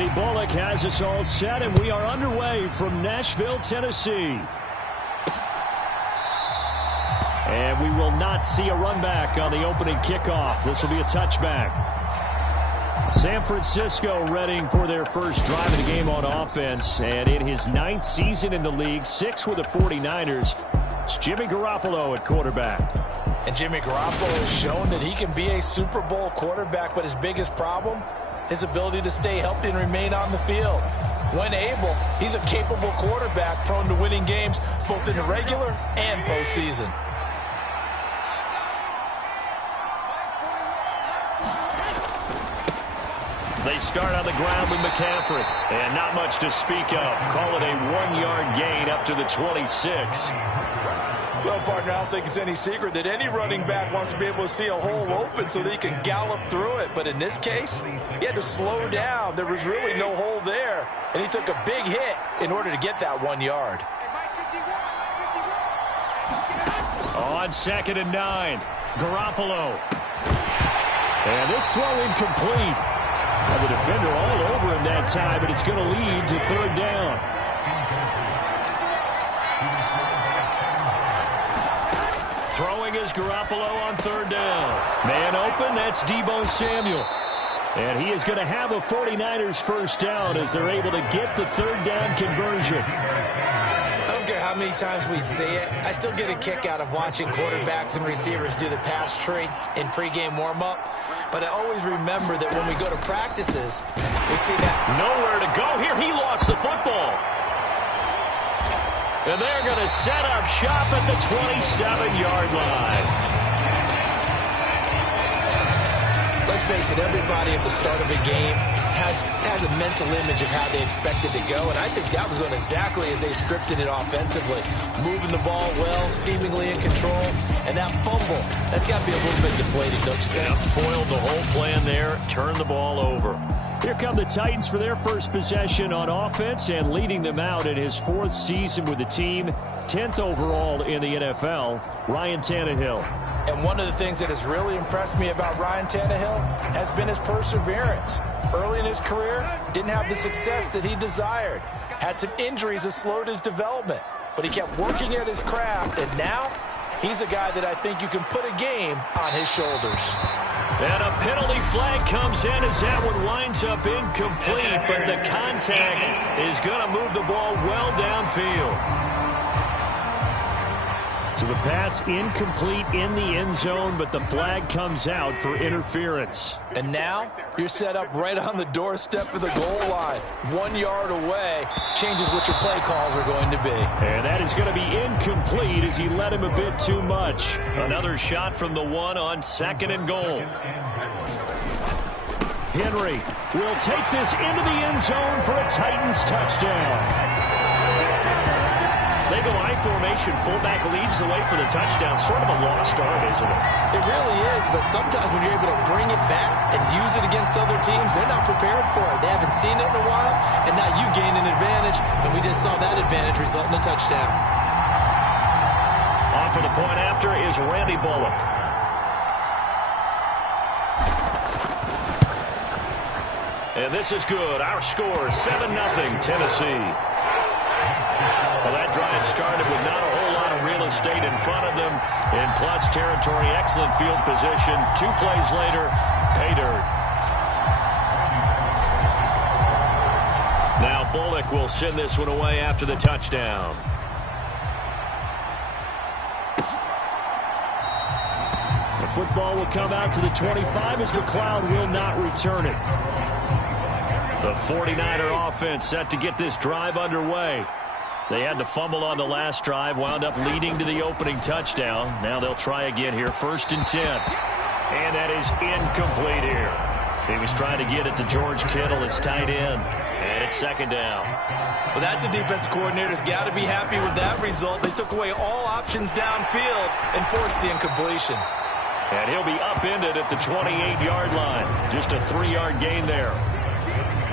Randy Bullock has us all set, and we are underway from Nashville, Tennessee. And we will not see a run back on the opening kickoff. This will be a touchback. San Francisco readying for their first drive of the game on offense. And in his 9th season in the league, 6 with the 49ers, it's Jimmy Garoppolo at quarterback. And Jimmy Garoppolo has shown that he can be a Super Bowl quarterback, but his biggest problem, his ability to stay healthy and remain on the field. When able, he's a capable quarterback prone to winning games both in the regular and postseason. They start on the ground with McCaffrey. And not much to speak of. Call it a 1-yard gain up to the 26. Well, partner, I don't think it's any secret that any running back wants to be able to see a hole open so that he can gallop through it. But in this case, he had to slow down. There was really no hole there. And he took a big hit in order to get that 1 yard. On 2nd and 9, Garoppolo. And this throw incomplete. The defender all over him that time, but it's going to lead to 3rd down. Throwing is Garoppolo on 3rd down. Man open, that's Deebo Samuel. And he is going to have a 49ers first down as they're able to get the 3rd down conversion. I don't care how many times we see it. I still get a kick out of watching quarterbacks and receivers do the pass tree in pregame warm-up. But I always remember that when we go to practices, we see that. Nowhere to go here. He lost the football. And they're going to set up shop at the 27-yard line. Let's face it, everybody at the start of a game has a mental image of how they expect it to go, and I think that was going exactly as they scripted it offensively. Moving the ball well, seemingly in control, and that fumble, that's got to be a little bit deflating, don't you think? Foiled the whole plan there, turned the ball over. Here come the Titans for their first possession on offense, and leading them out in his 4th season with the team, 10th overall in the NFL, Ryan Tannehill. And one of the things that has really impressed me about Ryan Tannehill has been his perseverance. Early in his career, didn't have the success that he desired. Had some injuries that slowed his development. But he kept working at his craft, and now he's a guy that I think you can put a game on his shoulders. And a penalty flag comes in as that one winds up incomplete, but the contact is going to move the ball well downfield. So the pass incomplete in the end zone, but the flag comes out for interference. And now you're set up right on the doorstep of the goal line. 1 yard away changes what your play calls are going to be. And that is going to be incomplete as he led him a bit too much. Another shot from the 1 on 2nd and goal. Henry will take this into the end zone for a Titans touchdown. They go I formation. Fullback leads the way for the touchdown. Sort of a lost art, isn't it? It really is, but sometimes when you're able to bring it back and use it against other teams, they're not prepared for it. They haven't seen it in a while, and now you gain an advantage, and we just saw that advantage result in a touchdown. On for the point after is Randy Bullock. And this is good. Our score, 7-0 Tennessee. Well, that drive started with not a whole lot of real estate in front of them. In clutch territory, excellent field position. 2 plays later, pay dirt. Now Bullock will send this one away after the touchdown. The football will come out to the 25 as McLeod will not return it. The 49er offense set to get this drive underway. They had to fumble on the last drive, wound up leading to the opening touchdown. Now they'll try again here, 1st and 10. And that is incomplete here. He was trying to get it to George Kittle, his tight end. And it's 2nd down. Well, that's a defensive coordinator's got to be happy with that result. They took away all options downfield and forced the incompletion. And he'll be upended at the 28-yard line. Just a 3-yard gain there.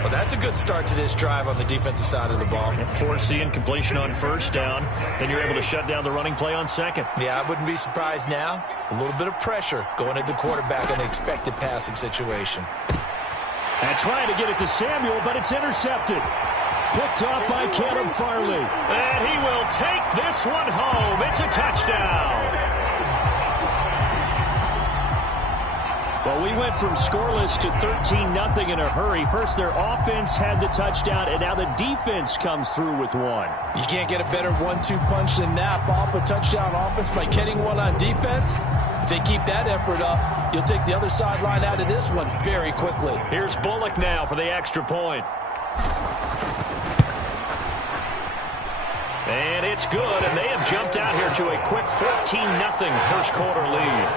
Well, that's a good start to this drive on the defensive side of the ball. Force the incompletion on 1st down. Then you're able to shut down the running play on 2nd. Yeah, I wouldn't be surprised now. A little bit of pressure going at the quarterback in the expected passing situation. And trying to get it to Samuel, but it's intercepted. Picked off by Caleb Farley. And he will take this one home. It's a touchdown. Well, we went from scoreless to 13-0 in a hurry. First, their offense had the touchdown, and now the defense comes through with one. You can't get a better 1-2 punch than that. Follow up a touchdown offense by getting one on defense. If they keep that effort up, you'll take the other sideline out of this one very quickly. Here's Bullock now for the extra point. And it's good, and they have jumped out here to a quick 14-0 first quarter lead.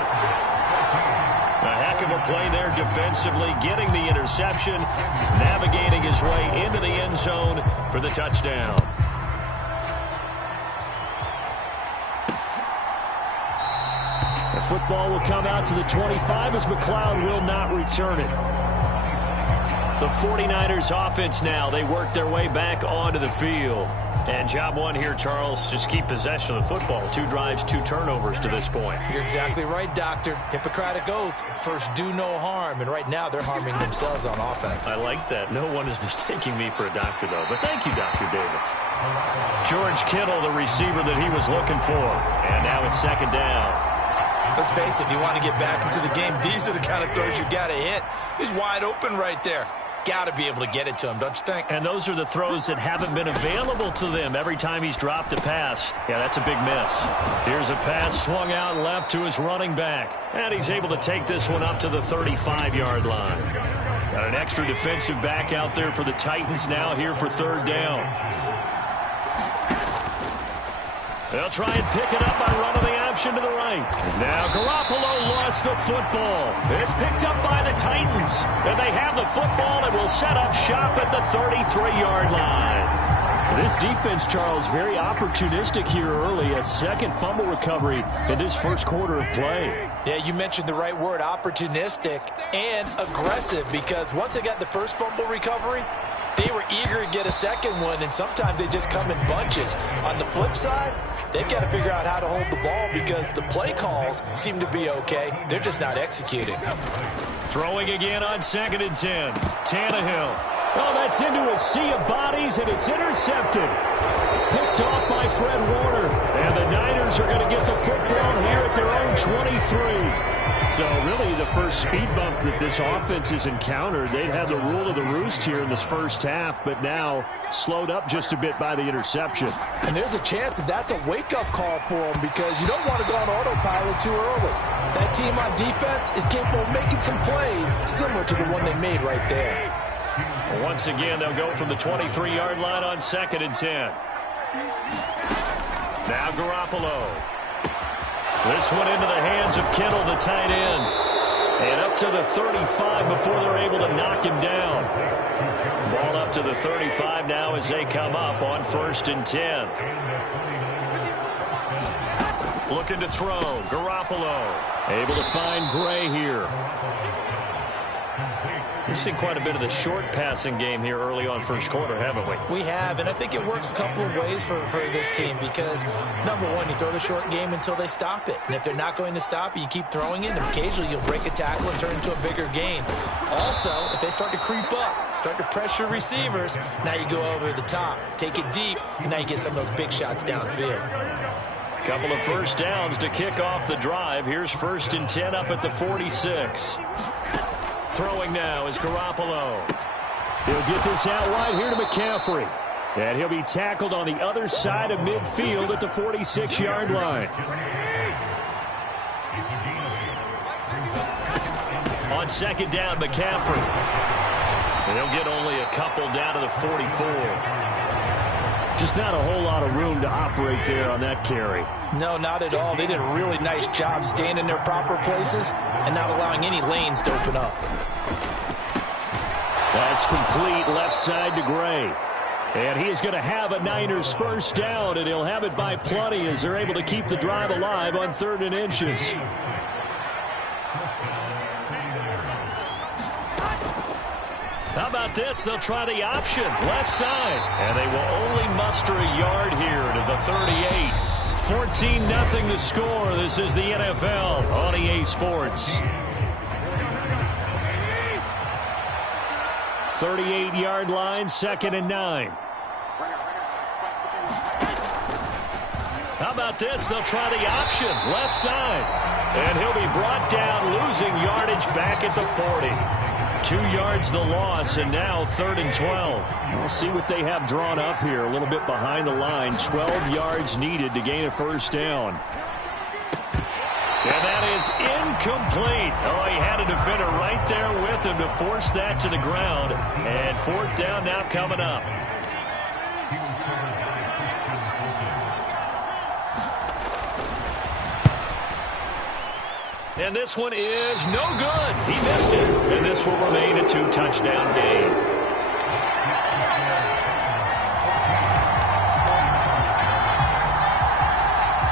A heck of a play there defensively, getting the interception, navigating his way into the end zone for the touchdown. The football will come out to the 25 as McLeod will not return it. The 49ers offense now, they work their way back onto the field. And job one here, Charles, just keep possession of the football. 2 drives, 2 turnovers to this point. You're exactly right, Doctor. Hippocratic oath. First, do no harm. And right now, they're harming themselves on offense. I like that. No one is mistaking me for a doctor, though. But thank you, Dr. Davis. George Kittle, the receiver that he was looking for. And now it's second down. Let's face it, if you want to get back into the game, these are the kind of throws you got to hit. He's wide open right there. Got to be able to get it to him, don't you think? And those are the throws that haven't been available to them every time he's dropped a pass. Yeah, that's a big miss. Here's a pass swung out left to his running back. And he's able to take this one up to the 35-yard line. Got an extra defensive back out there for the Titans now here for third down. They'll try and pick it up by running the option to the right. Now Garoppolo lost the football. It's picked up by the Titans. And they have the football and will set up shop at the 33-yard line. This defense, Charles, very opportunistic here early. A second fumble recovery in this first quarter of play. Yeah, you mentioned the right word, opportunistic and aggressive, because once they got the first fumble recovery, they were eager to get a second one, and sometimes they just come in bunches. On the flip side, they've got to figure out how to hold the ball because the play calls seem to be okay. They're just not executing. Throwing again on 2nd and 10. Tannehill. Oh, that's into a sea of bodies, and it's intercepted. Picked off by Fred Warner. And the Niners are going to get the football here at their own 23. So really the first speed bump that this offense has encountered. They'd had the rule of the roost here in this first half, but now slowed up just a bit by the interception. And there's a chance that that's a wake-up call for them, because you don't want to go on autopilot too early. That team on defense is capable of making some plays similar to the one they made right there. Once again, they'll go from the 23-yard line on 2nd and 10. Now Garoppolo. This one into the hands of Kittle, the tight end. And up to the 35 before they're able to knock him down. Ball up to the 35 now as they come up on 1st and 10. Looking to throw. Garoppolo. Able to find Gray here. We've seen quite a bit of the short passing game here early on first quarter, haven't we? We have, and I think it works a couple of ways for this team because, number one, you throw the short game until they stop it. And if they're not going to stop it, you keep throwing it, and occasionally you'll break a tackle and turn it into a bigger gain. Also, if they start to creep up, start to pressure receivers, now you go over the top, take it deep, and now you get some of those big shots downfield. Couple of first downs to kick off the drive. Here's 1st and 10 up at the 46. Throwing now is Garoppolo. He'll get this out wide here to McCaffrey. And he'll be tackled on the other side of midfield at the 46-yard line. On 2nd down, McCaffrey. And he'll get only a couple down to the 44. Just not a whole lot of room to operate there on that carry. No, not at all. They did a really nice job staying in their proper places and not allowing any lanes to open up. That's complete left side to Gray. And he is going to have a Niners first down, and he'll have it by plenty as they're able to keep the drive alive on 3rd and inches. How about this? They'll try the option, left side. And they will only muster a yard here to the 38. 14-0 the score. This is the NFL on EA Sports. 38-yard line, 2nd and 9. How about this? They'll try the option, left side. And he'll be brought down, losing yardage back at the 40. 2 yards the loss, and now 3rd and 12. We'll see what they have drawn up here. A little bit behind the line. 12 yards needed to gain a first down. And that is incomplete. Oh, he had a defender right there with him to force that to the ground. And 4th down now coming up. And this one is no good. He missed it. And this will remain a 2-touchdown game.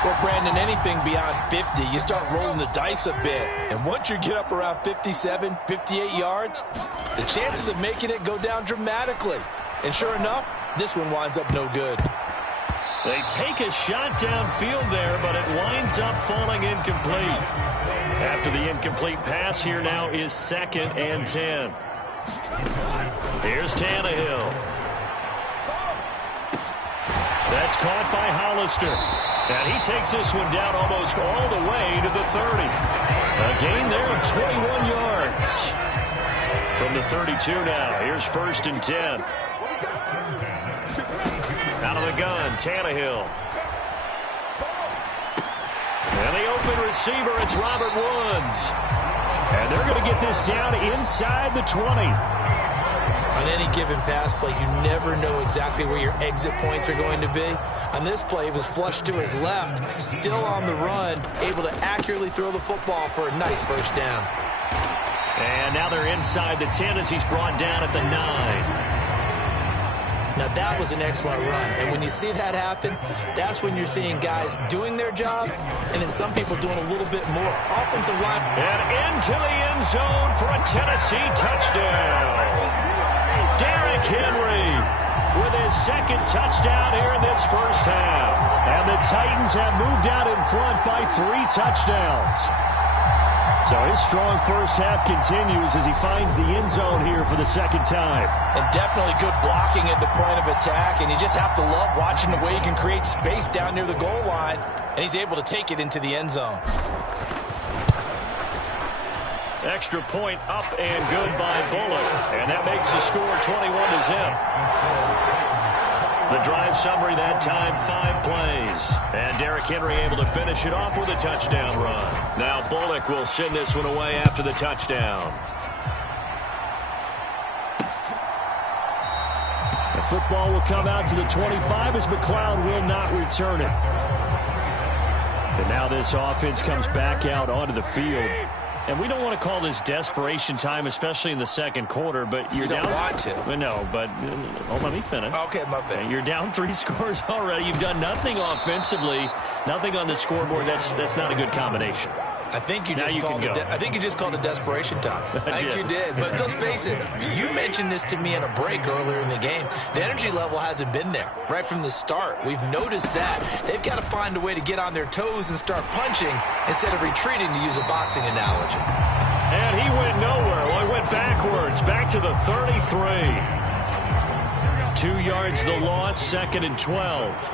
Well, Brandon, anything beyond 50, you start rolling the dice a bit. And once you get up around 57, 58 yards, the chances of making it go down dramatically. And sure enough, this one winds up no good. They take a shot downfield there, but it winds up falling incomplete. After the incomplete pass, here now is 2nd and 10. Here's Tannehill. That's caught by Hollister. And he takes this one down almost all the way to the 30. A gain there of 21 yards. From the 32 now, here's 1st and 10. Out of the gun, Tannehill. And the open receiver, it's Robert Woods. And they're going to get this down inside the 20. On any given pass play, you never know exactly where your exit points are going to be. On this play, it was flushed to his left, still on the run, able to accurately throw the football for a nice first down. And now they're inside the 10 as he's brought down at the 9. Now, that was an excellent run. And when you see that happen, that's when you're seeing guys doing their job and then some people doing a little bit more. Offensive line. And into the end zone for a Tennessee touchdown. Derrick Henry with his 2nd touchdown here in this first half. And the Titans have moved out in front by 3 touchdowns. So his strong first half continues as he finds the end zone here for the 2nd time. And definitely good blocking at the point of attack, and you just have to love watching the way he can create space down near the goal line, and he's able to take it into the end zone. Extra point up and good by Bullock, and that makes the score 21-0. The drive summary that time, 5 plays. And Derrick Henry able to finish it off with a touchdown run. Now Bullock will send this one away after the touchdown. The football will come out to the 25 as McLeod will not return it. And now this offense comes back out onto the field. And we don't want to call this desperation time, especially in the 2nd quarter, but you're down. You don't want to. No, but let me finish. Okay, my bad. You're down 3 scores already. You've done nothing offensively, nothing on the scoreboard. That's not a good combination. I think you just called it desperation time. I think you did. But let's face it, you mentioned this to me in a break earlier in the game. The energy level hasn't been there right from the start. We've noticed that. They've got to find a way to get on their toes and start punching instead of retreating, to use a boxing analogy. And he went nowhere. Well, he went backwards, back to the 33. 2 yards the loss, 2nd and 12.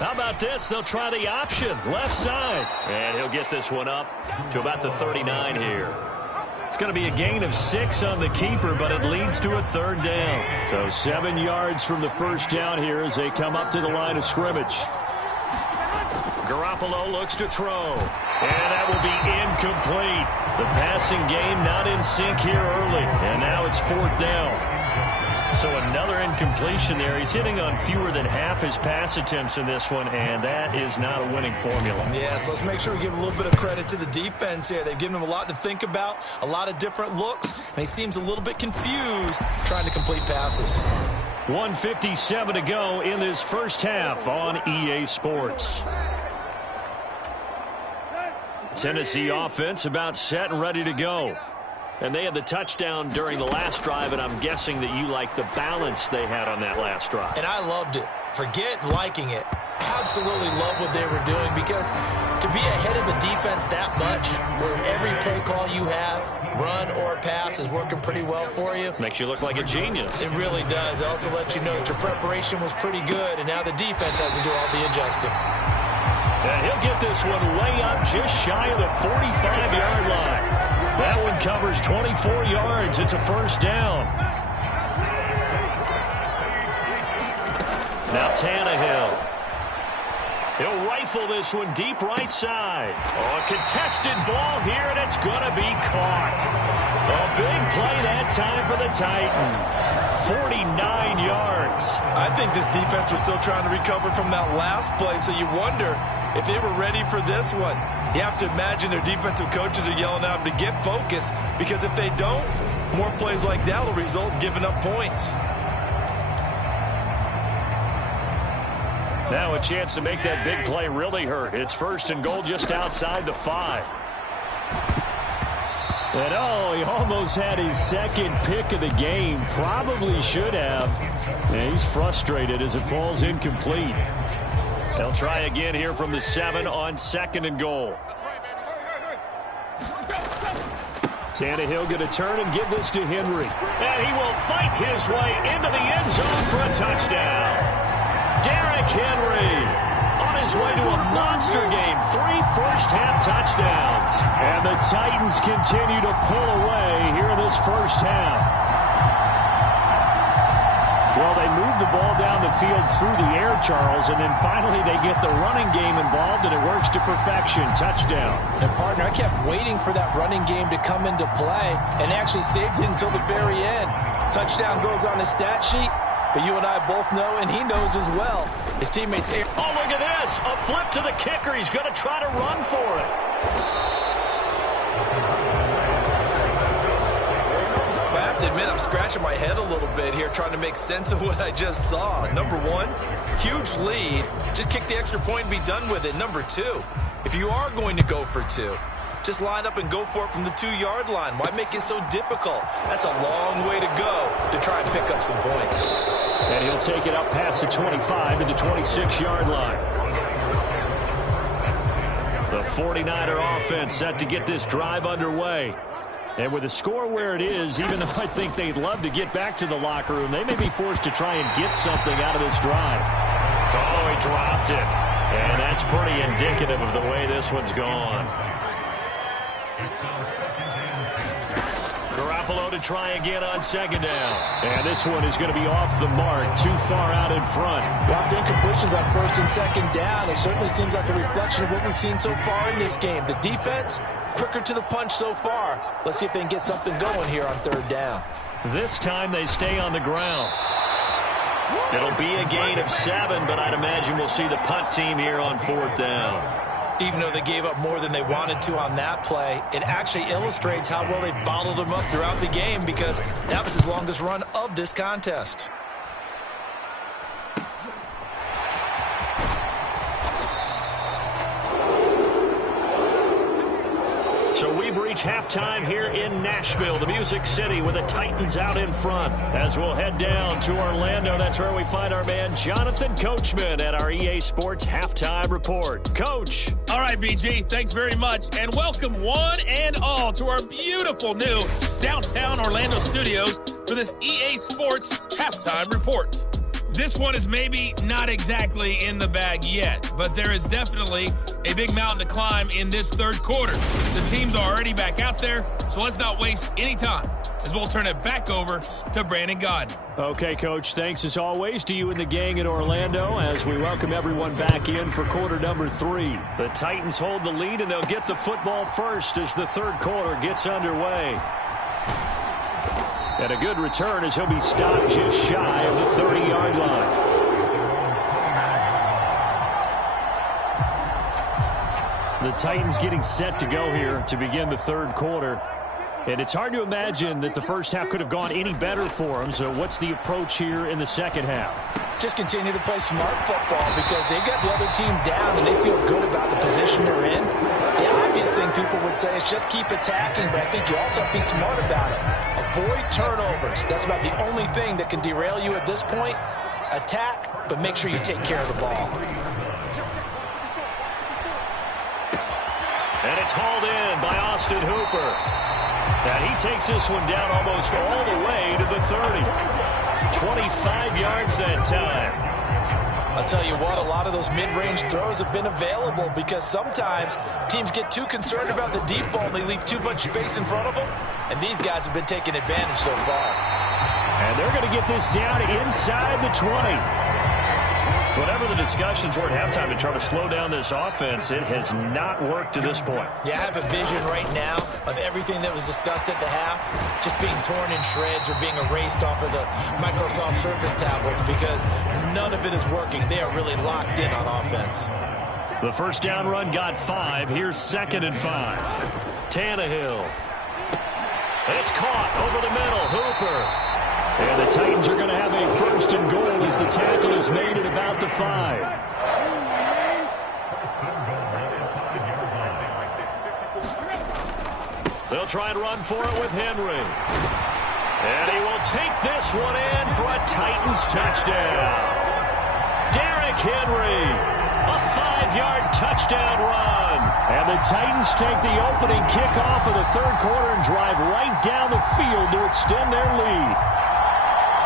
How about this? They'll try the option, left side. And he'll get this one up to about the 39 here. It's going to be a gain of 6 on the keeper, but it leads to a 3rd down. So 7 yards from the first down here as they come up to the line of scrimmage. Garoppolo looks to throw. And that will be incomplete. The passing game not in sync here early. And now it's 4th down. So another incompletion there. He's hitting on fewer than half his pass attempts in this one, and that is not a winning formula. Yeah, so let's make sure we give a little bit of credit to the defense here. They've given him a lot to think about, a lot of different looks, and he seems a little bit confused trying to complete passes. 1:57 to go in this first half on EA Sports. Tennessee offense about set and ready to go. And they had the touchdown during the last drive, and I'm guessing that you like the balance they had on that last drive. And I loved it. Forget liking it. How absolutely love what they were doing, because to be ahead of the defense that much, where every play call you have, run or pass, is working pretty well for you. Makes you look like a genius. It really does. It also lets you know that your preparation was pretty good, and now the defense has to do all the adjusting. And he'll get this one way up just shy of the 45-yard line. That one covers 24 yards. It's a first down. Now Tannehill. He'll rifle this one deep right side. Oh, a contested ball here, and it's going to be caught. A big play that time for the Titans. 49 yards. I think this defense was still trying to recover from that last play, so you wonder if they were ready for this one. You have to imagine their defensive coaches are yelling at them to get focused, because if they don't, more plays like that will result in giving up points. Now a chance to make that big play really hurt. It's first and goal just outside the 5. And oh, he almost had his second pick of the game. Probably should have. And he's frustrated as it falls incomplete. They'll try again here from the 7 on second and goal. Tannehill going to turn and give this to Henry. And he will fight his way into the end zone for a touchdown. Derrick Henry on his way to a monster game. 3 first-half touchdowns. And the Titans continue to pull away here in this first half. Well, they move the ball down the field through the air, Charles, and then finally they get the running game involved, and it works to perfection. Touchdown. And, partner, I kept waiting for that running game to come into play, and actually saved it until the very end. Touchdown goes on his stat sheet. But you and I both know, and he knows as well, his teammates... Oh, look at this. A flip to the kicker. He's going to try to run for it. I have to admit, I'm scratching my head a little bit here trying to make sense of what I just saw. Number one, huge lead. Just kick the extra point and be done with it. Number two, if you are going to go for 2, just line up and go for it from the 2-yard line. Why make it so difficult? That's a long way to go to try and pick up some points. And he'll take it up past the 25 to the 26-yard line. The 49er offense set to get this drive underway. And with the score where it is, even though I think they'd love to get back to the locker room, they may be forced to try and get something out of this drive. Oh, he dropped it. And that's pretty indicative of the way this one's gone. Garoppolo to try again on second down. And this one is going to be off the mark, too far out in front. Well, after incompletions on first and second down, it certainly seems like a reflection of what we've seen so far in this game. The defense, quicker to the punch so far. Let's see if they can get something going here on third down. This time they stay on the ground. It'll be a gain of 7, but I'd imagine we'll see the punt team here on fourth down. Even though they gave up more than they wanted to on that play, it actually illustrates how well they bottled them up throughout the game, because that was his longest run of this contest. So we've reached halftime here in Nashville, the Music City, with the Titans out in front. As we'll head down to Orlando, that's where we find our man Jonathan Coachman at our EA Sports Halftime Report. Coach. All right, BG, thanks very much. And welcome one and all to our beautiful new downtown Orlando studios for this EA Sports Halftime Report. This one is maybe not exactly in the bag yet, but there is definitely a big mountain to climb in this third quarter. The teams are already back out there, so let's not waste any time as we'll turn it back over to Brandon Godden. Okay, Coach, thanks as always to you and the gang in Orlando as we welcome everyone back in for quarter number 3. The Titans hold the lead, and they'll get the football first as the third quarter gets underway. And a good return as he'll be stopped just shy of the 30-yard line. The Titans getting set to go here to begin the third quarter. And it's hard to imagine that the first half could have gone any better for them. So what's the approach here in the second half? Just continue to play smart football, because they got the other team down and they feel good about the position they're in. The obvious thing people would say is just keep attacking, but I think you also have to be smart about it. Avoid turnovers. That's about the only thing that can derail you at this point. Attack, but make sure you take care of the ball. And it's hauled in by Austin Hooper. And he takes this one down almost all the way to the 30. 25 yards that time. I'll tell you what, a lot of those mid-range throws have been available because sometimes teams get too concerned about the deep ball and they leave too much space in front of them. And these guys have been taking advantage so far. And they're going to get this down inside the 20. Whatever the discussions were at halftime to try to slow down this offense, it has not worked to this point. Yeah, I have a vision right now of everything that was discussed at the half just being torn in shreds or being erased off of the Microsoft Surface tablets because none of it is working. They are really locked in on offense. The first down run got 5. Here's 2nd and 5. Tannehill. And it's caught over the middle. Hooper. And the Titans are going to have a 1st and goal as the tackle is made at about the 5. They'll try and run for it with Henry. And he will take this one in for a Titans touchdown. Derrick Henry, a 5-yard touchdown run. And the Titans take the opening kickoff of the 3rd quarter and drive right down the field to extend their lead.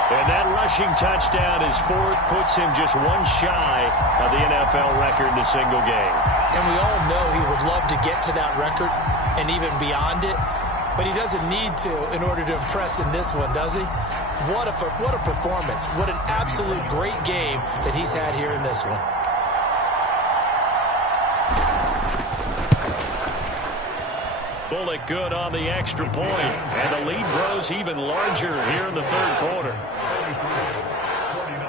And that rushing touchdown is 4th, puts him just one shy of the NFL record in a single game. And we all know he would love to get to that record and even beyond it, but he doesn't need to in order to impress in this one, does he? What a performance. What an absolute great game that he's had here in this one. Bullock good on the extra point, and the lead grows even larger here in the 3rd quarter.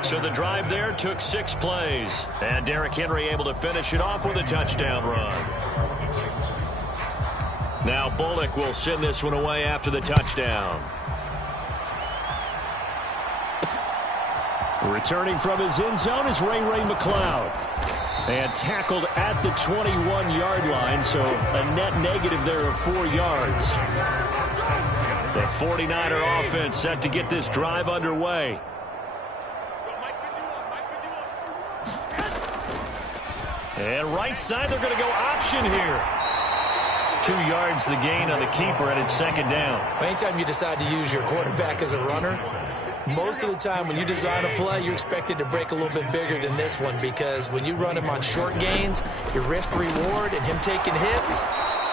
So the drive there took 6 plays, and Derrick Henry able to finish it off with a touchdown run. Now Bullock will send this one away after the touchdown. Returning from his end zone is Ray McCloud. And tackled at the 21-yard line, so a net negative there of 4 yards. The 49er offense set to get this drive underway. And right side, they're going to go option here. 2 yards the gain on the keeper, and it's 2nd down. Anytime you decide to use your quarterback as a runner, most of the time when you design a play, you're expected to break a little bit bigger than this one because when you run him on short gains, your risk-reward and him taking hits,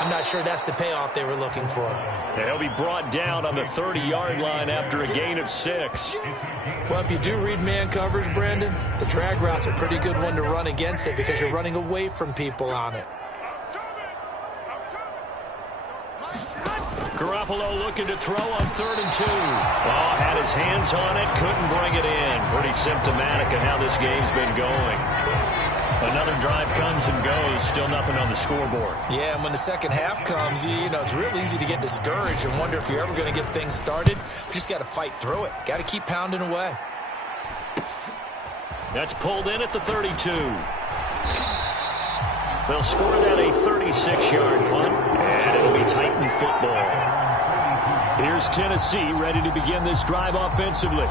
I'm not sure that's the payoff they were looking for. And he'll be brought down on the 30-yard line after a gain of 6. Well, if you do read man coverage, Brandon, the drag route's a pretty good one to run against it because you're running away from people on it. Garoppolo looking to throw on 3rd and 2. Oh, had his hands on it, couldn't bring it in. Pretty symptomatic of how this game's been going. Another drive comes and goes, still nothing on the scoreboard. Yeah, and when the second half comes, you know, it's real easy to get discouraged and wonder if you're ever going to get things started. You just got to fight through it. Got to keep pounding away. That's pulled in at the 32. They'll score that a 36-yard punt, and it'll be Titan football. Here's Tennessee ready to begin this drive offensively.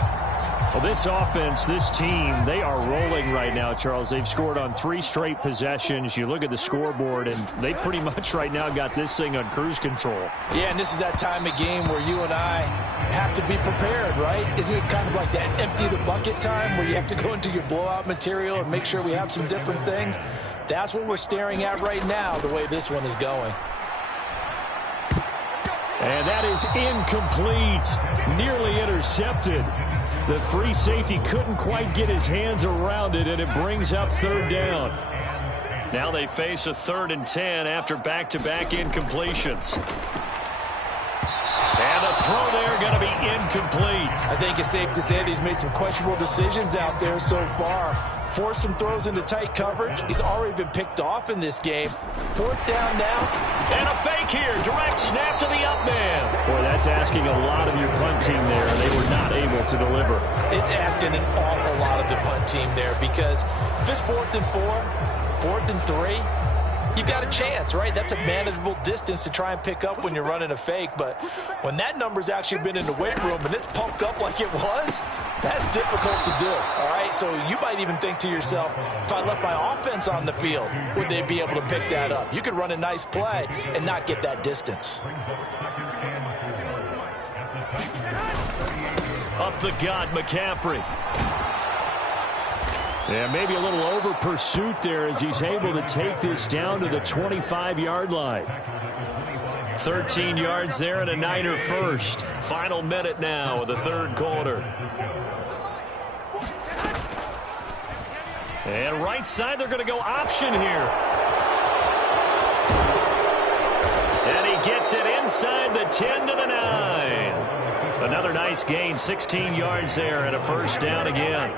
Well, this offense, this team, they are rolling right now, Charles. They've scored on 3 straight possessions. You look at the scoreboard, and they pretty much right now got this thing on cruise control. Yeah, and this is that time of game where you and I have to be prepared, right? Isn't this kind of like that empty the bucket time where you have to go into your blowout material and make sure we have some different things? That's what we're staring at right now, the way this one is going. And that is incomplete. Nearly intercepted. The free safety couldn't quite get his hands around it, and it brings up 3rd down. Now they face a 3rd and 10 after back-to-back incompletions. And the throw there going to be incomplete. I think it's safe to say that he's made some questionable decisions out there so far. Forced some throws into tight coverage. He's already been picked off in this game. 4th down now. And a fake here. Direct snap to the up man. Boy, that's asking a lot of your punt team there. They were not able to deliver. It's asking an awful lot of the punt team there because if it's 4th and 4, 4th and 3, you've got a chance, right? That's a manageable distance to try and pick up when you're running a fake. But when that number's actually been in the weight room and it's pumped up like it was, that's difficult to do, all right? So you might even think to yourself, if I left my offense on the field, would they be able to pick that up? You could run a nice play and not get that distance. Up the gut, McCaffrey. Yeah, maybe a little over pursuit there as he's able to take this down to the 25-yard line. 13 yards there and a Niner first. Final minute now of the third quarter. And right side, they're going to go option here. And he gets it inside the 10 to the 9. Another nice gain, 16 yards there and a first down again.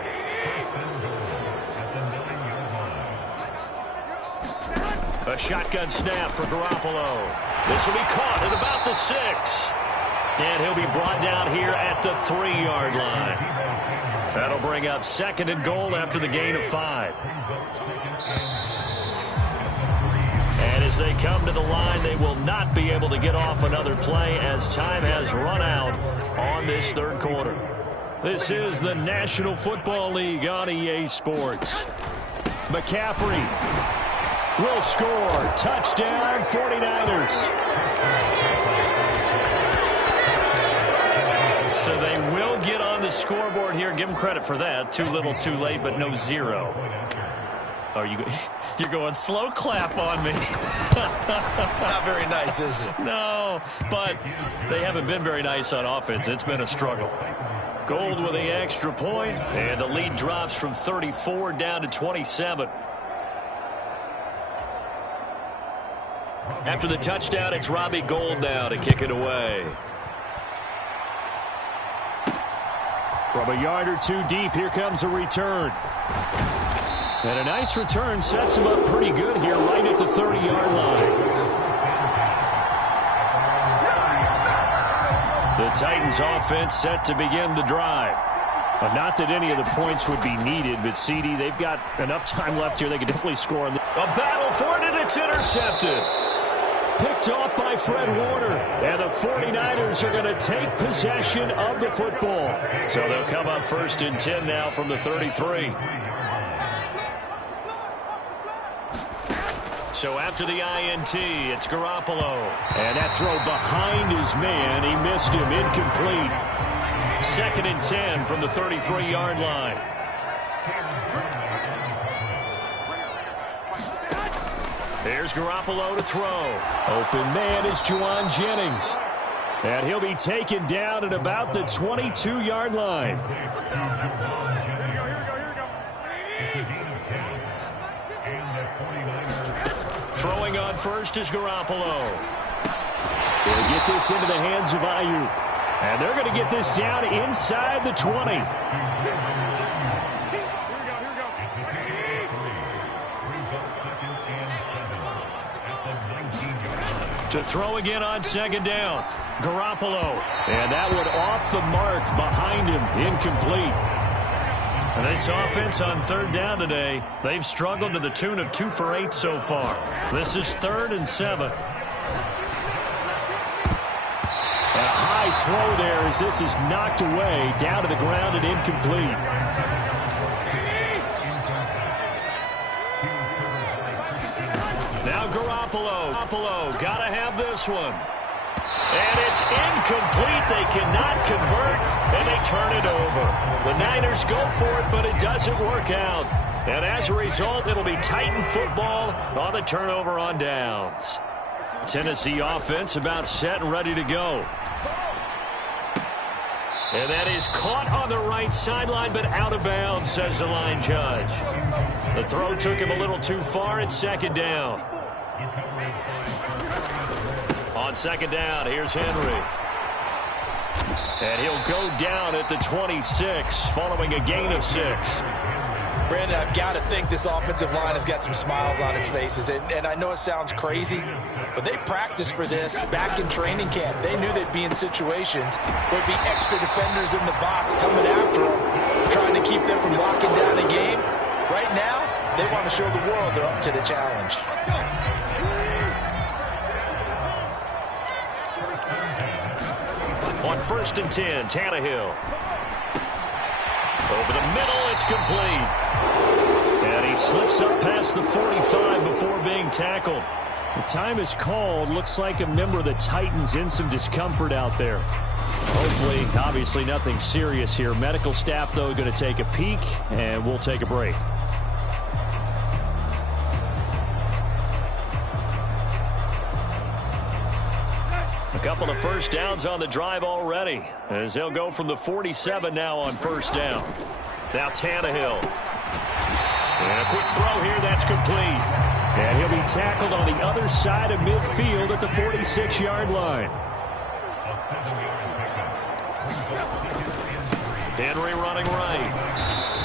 A shotgun snap for Garoppolo. This will be caught at about the 6. And he'll be brought down here at the 3-yard line. That'll bring up 2nd and goal after the gain of 5. And as they come to the line, they will not be able to get off another play as time has run out on this third quarter. This is the National Football League on EA Sports. McCaffrey will score. Touchdown, 49ers. So they will get on the scoreboard here. Give them credit for that. Too little, too late, but no 0. Are you're going slow clap on me. Not very nice, is it? No, but they haven't been very nice on offense. It's been a struggle. Gold with the extra point, and the lead drops from 34 down to 27. After the touchdown, it's Robbie Gould now to kick it away. From a yard or two deep, here comes a return. And a nice return sets him up pretty good here, right at the 30-yard line. The Titans offense set to begin the drive. Not that any of the points would be needed, but CD, they've got enough time left here. They can definitely score. A battle for it, and it's intercepted. Picked off by Fred Warner. And the 49ers are going to take possession of the football. So they'll come up 1st and 10 now from the 33. So after the INT, it's Garoppolo. And that throw behind his man. He missed him. Incomplete. 2nd and 10 from the 33-yard line. Here's Garoppolo to throw. Open man is Juwan Jennings. And he'll be taken down at about the 22-yard line. Throwing on first is Garoppolo. They'll get this into the hands of Ayuk. And they're going to get this down inside the 20. To throw again on 2nd down. Garoppolo. And that one off the mark behind him. Incomplete. And this offense on 3rd down today, they've struggled to the tune of 2 for 8 so far. This is 3rd and 7. And a high throw there as this is knocked away, down to the ground and incomplete. Now Garoppolo. Garoppolo, gotta have this one. And it's incomplete. They cannot convert, and they turn it over. The Niners go for it, but it doesn't work out. And as a result, it'll be Titan football on the turnover on downs. Tennessee offense about set and ready to go. And that is caught on the right sideline, but out of bounds, says the line judge. The throw took him a little too far. It's 2nd down. On 2nd down, here's Henry. And he'll go down at the 26, following a gain of 6. Brandon, I've got to think this offensive line has got some smiles on its faces. And I know it sounds crazy, but they practiced for this back in training camp. They knew they'd be in situations where there'd be extra defenders in the box coming after them, trying to keep them from locking down a game. Right now, They want to show the world they're up to the challenge. On 1st and 10, Tannehill. Over the middle, it's complete. And he slips up past the 45 before being tackled. The time is called. Looks like a member of the Titans in some discomfort out there. Hopefully, obviously nothing serious here. Medical staff, though, going to take a peek, and we'll take a break. A couple of first downs on the drive already, as they'll go from the 47 now on 1st down. Now Tannehill. And a quick throw here, that's complete. And he'll be tackled on the other side of midfield at the 46-yard line. Henry running right.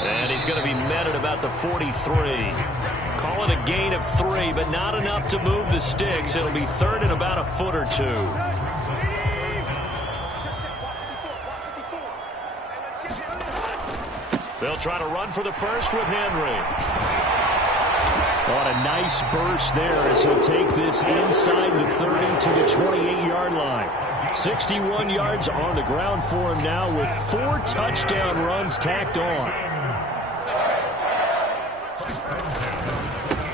And he's going to be met at about the 43. Call it a gain of 3, but not enough to move the sticks. It'll be 3rd and about a foot or 2. They'll try to run for the first with Henry. On a nice burst there as he'll take this inside the 30 to the 28-yard line. 61 yards on the ground for him now with 4 touchdown runs tacked on.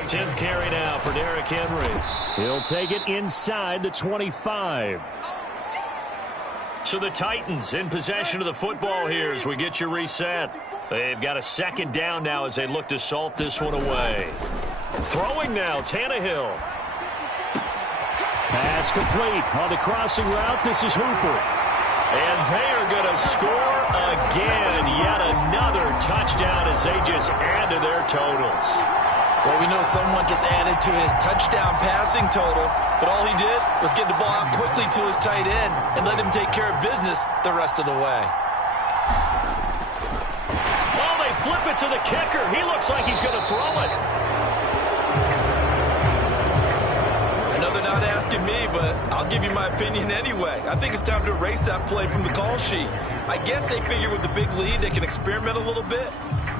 10th carry now for Derrick Henry. He'll take it inside the 25. So the Titans in possession of the football here as we get you reset. They've got a 2nd down now as they look to salt this one away. Throwing now, Tannehill. Pass complete on the crossing route. This is Hooper. And they are going to score again. Yet another touchdown as they just add to their totals. Well, we know someone just added to his touchdown passing total, but all he did was get the ball out quickly to his tight end and let him take care of business the rest of the way. Oh, they flip it to the kicker. He looks like he's going to throw it. I know they're not asking me, but I'll give you my opinion anyway. I think it's time to erase that play from the call sheet. I guess they figure with the big lead they can experiment a little bit.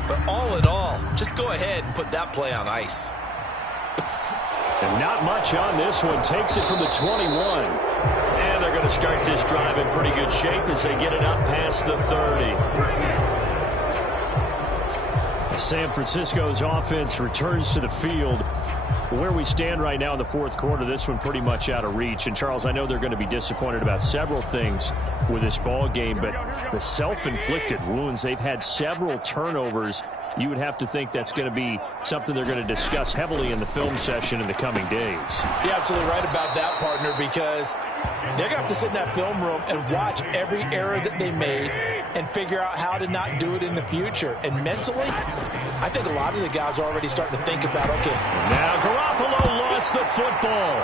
But all in all, just go ahead and put that play on ice. And not much on this one. Takes it from the 21. And they're going to start this drive in pretty good shape as they get it up past the 30. San Francisco's offense returns to the field. Where we stand right now in the 4th quarter, this one pretty much out of reach. And, Charles, I know they're going to be disappointed about several things with this ball game, but the self-inflicted wounds, they've had several turnovers. You would have to think that's going to be something they're going to discuss heavily in the film session in the coming days. You're absolutely right about that, partner, because they're going to have to sit in that film room and watch every error that they made and figure out how to not do it in the future. And mentally, I think a lot of the guys are already starting to think about, okay. Now Garoppolo lost the football.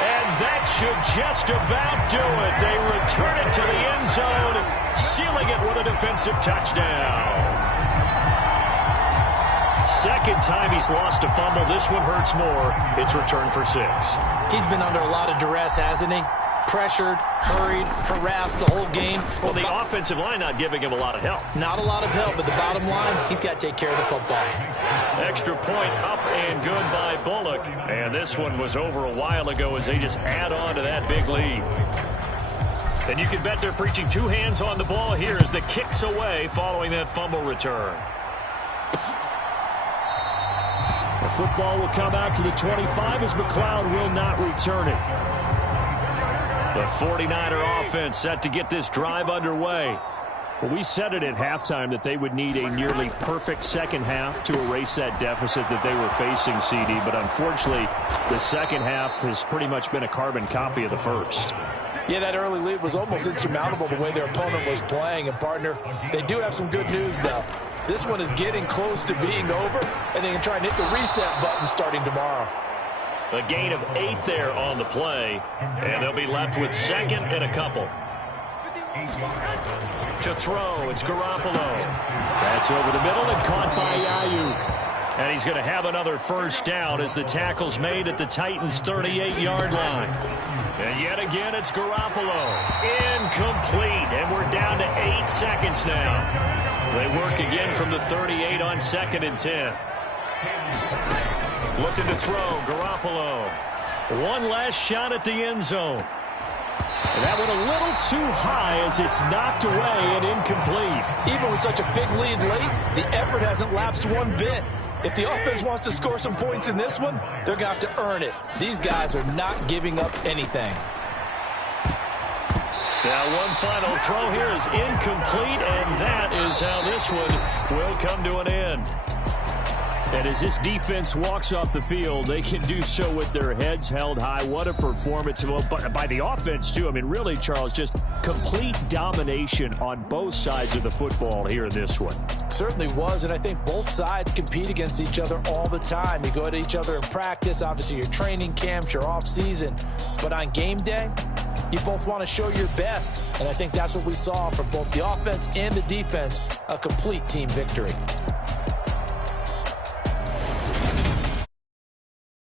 And that should just about do it. They return it to the end zone, sealing it with a defensive touchdown. 2nd time he's lost a fumble. This one hurts more. It's returned for 6. He's been under a lot of duress, hasn't he? Pressured, hurried, harassed the whole game. Well, the offensive line not giving him a lot of help. Not a lot of help, but the bottom line, he's got to take care of the football. Extra point up and good by Bullock. And this one was over a while ago as they just add on to that big lead. And you can bet they're preaching 2 hands on the ball here as the kick's away following that fumble return. The football will come out to the 25 as McLeod will not return it. The 49er offense set to get this drive underway. Well, we said it at halftime that they would need a nearly perfect second half to erase that deficit that they were facing, CD. But unfortunately, the second half has pretty much been a carbon copy of the first. Yeah, that early lead was almost insurmountable the way their opponent was playing. And, partner, they do have some good news, though. This one is getting close to being over, and they can try and hit the reset button starting tomorrow. A gain of 8 there on the play, and they'll be left with 2nd and a couple. To throw, it's Garoppolo. That's over the middle and caught by Ayuk. And he's going to have another first down as the tackle's made at the Titans' 38-yard line. And yet again, it's Garoppolo. Incomplete. And we're down to 8 seconds now. They work again from the 38 on 2nd and 10. Looking to throw, Garoppolo. One last shot at the end zone. And that went a little too high as it's knocked away and incomplete. Even with such a big lead late, the effort hasn't lapsed one bit. If the offense wants to score some points in this one, they're going to have to earn it. These guys are not giving up anything. Now one final throw here is incomplete, and that is how this one will come to an end. And as this defense walks off the field, they can do so with their heads held high. What a performance by the offense, too. I mean, really, Charles, just complete domination on both sides of the football here in this one. Certainly was, and I think both sides compete against each other all the time. You go at each other in practice, obviously your training camps, your off-season. But on game day, you both want to show your best. And I think that's what we saw from both the offense and the defense, a complete team victory.